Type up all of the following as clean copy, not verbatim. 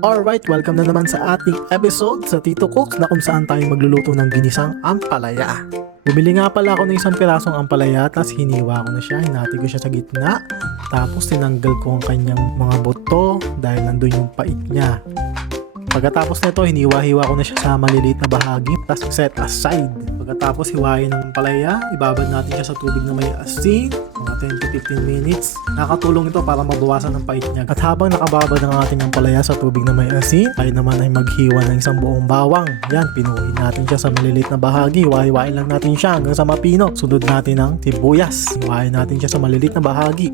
Alright, welcome na naman sa ating episode sa Tito Cooks na kung saan tayo magluluto ng ginisang ampalaya. Bumili nga pala ako ng isang pirasong ampalaya, tapos hiniwa ko na siya, hinati ko siya sa gitna, tapos tinanggal ko ang kanyang mga buto dahil nandun yung pait niya. Pagkatapos nito, hiniwa-hiwa ko na siya sa maliliit na bahagi, tapos set aside. Pagkatapos hiwain ng ampalaya, ibabad natin siya sa tubig na may asin, mga 10 to 15 minutes. Nakakatulong ito para mabawasan ng pait niya. At habang nakababad ang ating ampalaya sa tubig na may asin, tayo naman ay maghiwa ng isang buong bawang. Yan, pinuhin natin siya sa maliliit na bahagi. Hiwa-hiwain lang natin siya hanggang sa mapino. Sunod natin ng sibuyas. Hiwain natin siya sa maliliit na bahagi.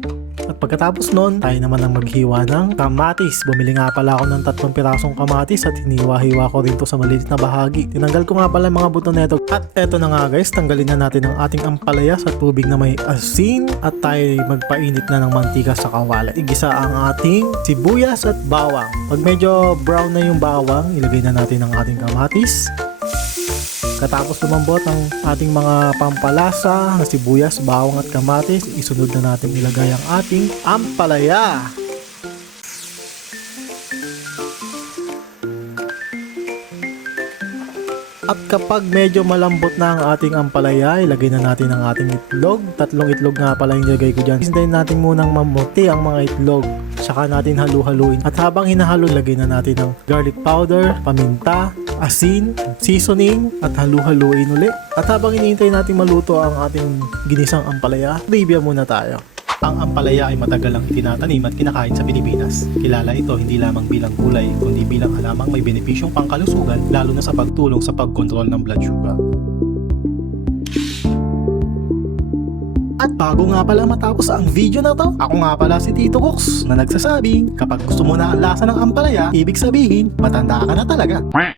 At pagkatapos nun, tayo naman ang maghiwa ng kamatis. Bumili nga pala ako ng 3 pirasong kamatis at hiniwa-hiwa ko rin to sa maliit na bahagi. Tinanggal ko nga pala mga buto nito. At eto na nga guys, tanggalin na natin ang ating ampalaya sa tubig na may asin at tayo magpainit na ng mantika sa kawali. Igisa ang ating sibuyas at bawang. Pag medyo brown na yung bawang, ilagay na natin ang ating kamatis. Katapos lumambot ang ating mga pampalasa na sibuyas, bawang at kamatis, isunod na natin ilagay ang ating ampalaya. At kapag medyo malambot na ang ating ampalaya, ilagay na natin ang ating itlog. 3 itlog nga pala yung ilagay ko dyan. Hintayin natin munang mamuti ang mga itlog. Saka natin halu-haluin. At habang hinahalo, lagay na natin ng garlic powder, paminta, asin, seasoning, at halu-haluin ulit. At habang hinihintay natin maluto ang ating ginisang ampalaya, trivia muna tayo. Ang ampalaya ay matagal lang itinatanim at kinakain sa Pilipinas. Kilala ito hindi lamang bilang gulay, kundi bilang halamang may benepisyong pangkalusugan, lalo na sa pagtulong sa pagkontrol ng blood sugar. At bago nga pala matapos ang video na to, ako nga pala si Tito Cooks na nagsasabing kapag gusto mo na ang lasa ng ampalaya, ibig sabihin matanda ka na talaga.